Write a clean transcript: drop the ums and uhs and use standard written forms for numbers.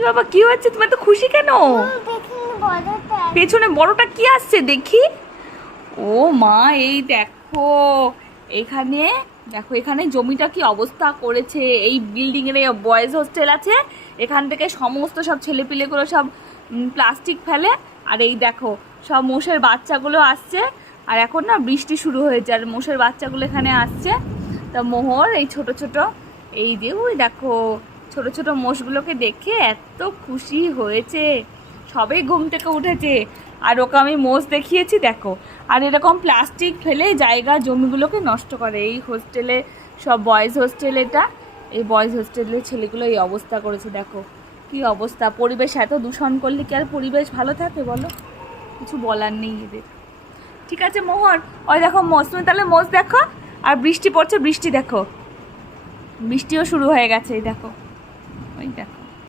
বাবা কি হচ্ছে, তুমি তো খুশি কেন? পেছনে বড়টা কি আসছে দেখি। ও মা, এই দেখো এখানে, দেখো এখানে জমিটা কি অবস্থা করেছে। এই বিল্ডিং এর বয়েজ হোস্টেল আছে, এখান থেকে সমস্ত সব ছেলেপিলেগুলো সব প্লাস্টিক ফেলে। আর এই দেখো সব মোষের বাচ্চাগুলো আসছে, আর এখন না বৃষ্টি শুরু হয়েছে, আর মোষের বাচ্চাগুলো এখানে আসছে। তা মোহর এই ছোট ছোট, এই যে ওই দেখো ছোট ছোট মোষগুলোকে দেখে এত খুশি হয়েছে, সবাই ঘুম থেকে উঠেছে। আর ওকে আমি মোষ দেখিয়েছি দেখো। আর এরকম প্লাস্টিক ফেলে জায়গা জমিগুলোকে নষ্ট করে এই হোস্টেলে, সব বয়েজ হোস্টেল এটা। এই বয়েজ হোস্টেলের ছেলেগুলো এই অবস্থা করেছে, দেখো কি অবস্থা। পরিবেশ এত দূষণ করলে কি আর পরিবেশ ভালো থাকে বলো? কিছু বলার নেই এদের। ঠিক আছে মোহর, ওই দেখো মোষ, তুমি তাহলে মোষ দেখো। আর বৃষ্টি পড়ছে, বৃষ্টি দেখো, বৃষ্টিও শুরু হয়ে গেছে, এই দেখো, ওই দেখো।